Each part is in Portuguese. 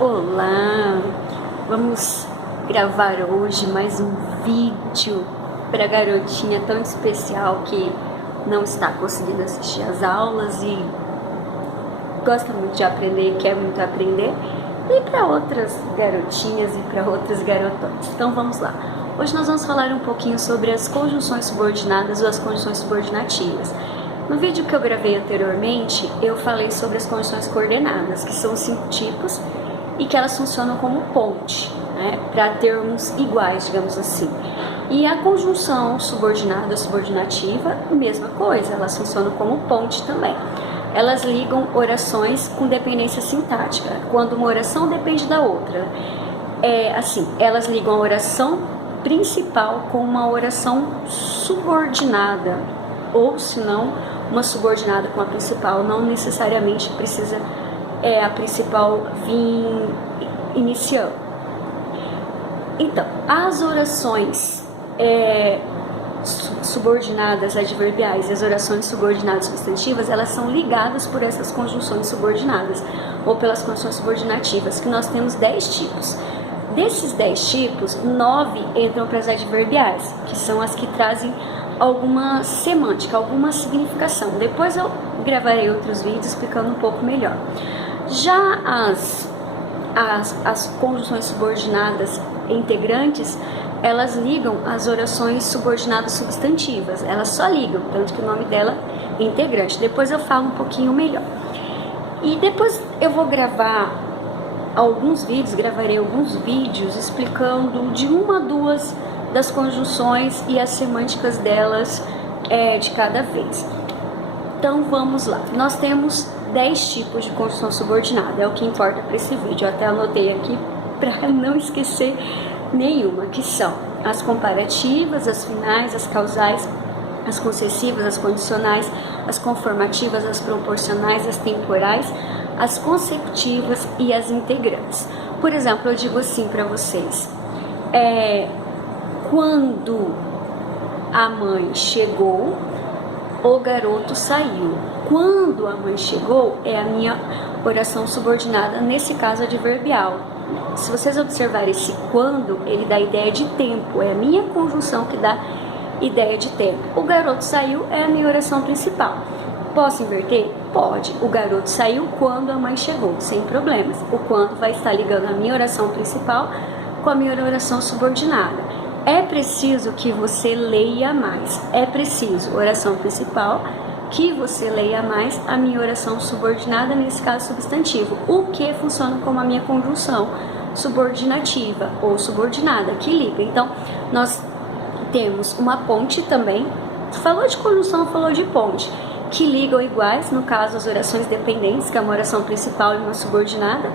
Olá! Vamos gravar hoje mais um vídeo para a garotinha tão especial que não está conseguindo assistir às aulas e gosta muito de aprender, quer muito aprender, e para outras garotinhas e para outros garotões. Então vamos lá. Hoje nós vamos falar um pouquinho sobre as conjunções subordinadas ou as conjunções subordinativas. No vídeo que eu gravei anteriormente, eu falei sobre as conjunções coordenadas, que são 5 tipos e que elas funcionam como ponte, né, para termos iguais, digamos assim. E a conjunção subordinada ou subordinativa, mesma coisa, elas funcionam como ponte também. Elas ligam orações com dependência sintática, quando uma oração depende da outra. Elas ligam a oração principal com uma oração subordinada, ou se não, uma subordinada com a principal. Não necessariamente precisa a principal vir iniciando. Então, as orações subordinadas adverbiais e as orações subordinadas substantivas, elas são ligadas por essas conjunções subordinadas ou pelas conjunções subordinativas, que nós temos 10 tipos. Desses 10 tipos, 9 entram para as adverbiais, que são as que trazem alguma semântica, alguma significação. Depois eu gravarei outros vídeos explicando um pouco melhor. Já as conjunções subordinadas integrantes, elas ligam as orações subordinadas substantivas. Elas só ligam, tanto que o nome dela é integrante. Depois eu falo um pouquinho melhor. E depois eu vou gravarei alguns vídeos explicando de uma a duas das conjunções e as semânticas delas de cada vez. Então vamos lá. Nós temos 10 tipos de conjunção subordinada, é o que importa para esse vídeo. Eu até anotei aqui para não esquecer nenhuma, que são as comparativas, as finais, as causais, as concessivas, as condicionais, as conformativas, as proporcionais, as temporais, as consecutivas e as integrantes. Por exemplo, eu digo assim para vocês: quando a mãe chegou, o garoto saiu. Quando a mãe chegou é a minha oração subordinada, nesse caso adverbial. Se vocês observarem esse quando, ele dá ideia de tempo, é a minha conjunção que dá ideia de tempo. O garoto saiu é a minha oração principal. Posso inverter? Pode. O garoto saiu quando a mãe chegou, sem problemas. O quando vai estar ligando a minha oração principal com a minha oração subordinada. É preciso que você leia mais. É preciso, oração principal, que você leia mais a minha oração subordinada, nesse caso substantivo, o que funciona como a minha conjunção subordinativa ou subordinada, que liga. Então, nós temos uma ponte também. Falou de conjunção, falou de ponte, que ligam iguais, no caso as orações dependentes, que é uma oração principal e uma subordinada,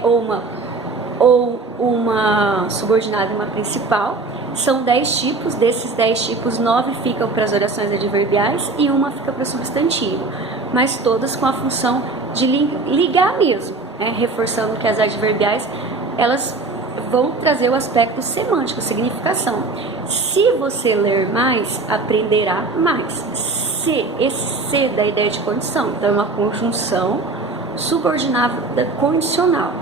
ou uma subordinada e uma principal. São 10 tipos, desses 10 tipos, 9 ficam para as orações adverbiais e uma fica para o substantivo, mas todas com a função de ligar mesmo, né? Reforçando que as adverbiais, elas vão trazer o aspecto semântico, significação. Se você ler mais, aprenderá mais. Esse C dá ideia de condição, então é uma conjunção subordinada condicional,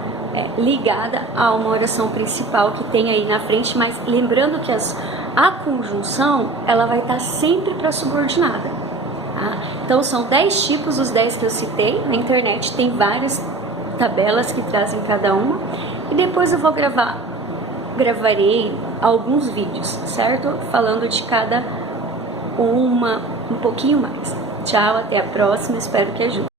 ligada a uma oração principal que tem aí na frente, mas lembrando que a conjunção, ela vai estar sempre para subordinada, tá? Então são 10 tipos, os 10 que eu citei. Na internet tem várias tabelas que trazem cada uma, e depois eu vou gravarei alguns vídeos, certo? Falando de cada uma um pouquinho mais. Tchau, até a próxima, espero que ajude.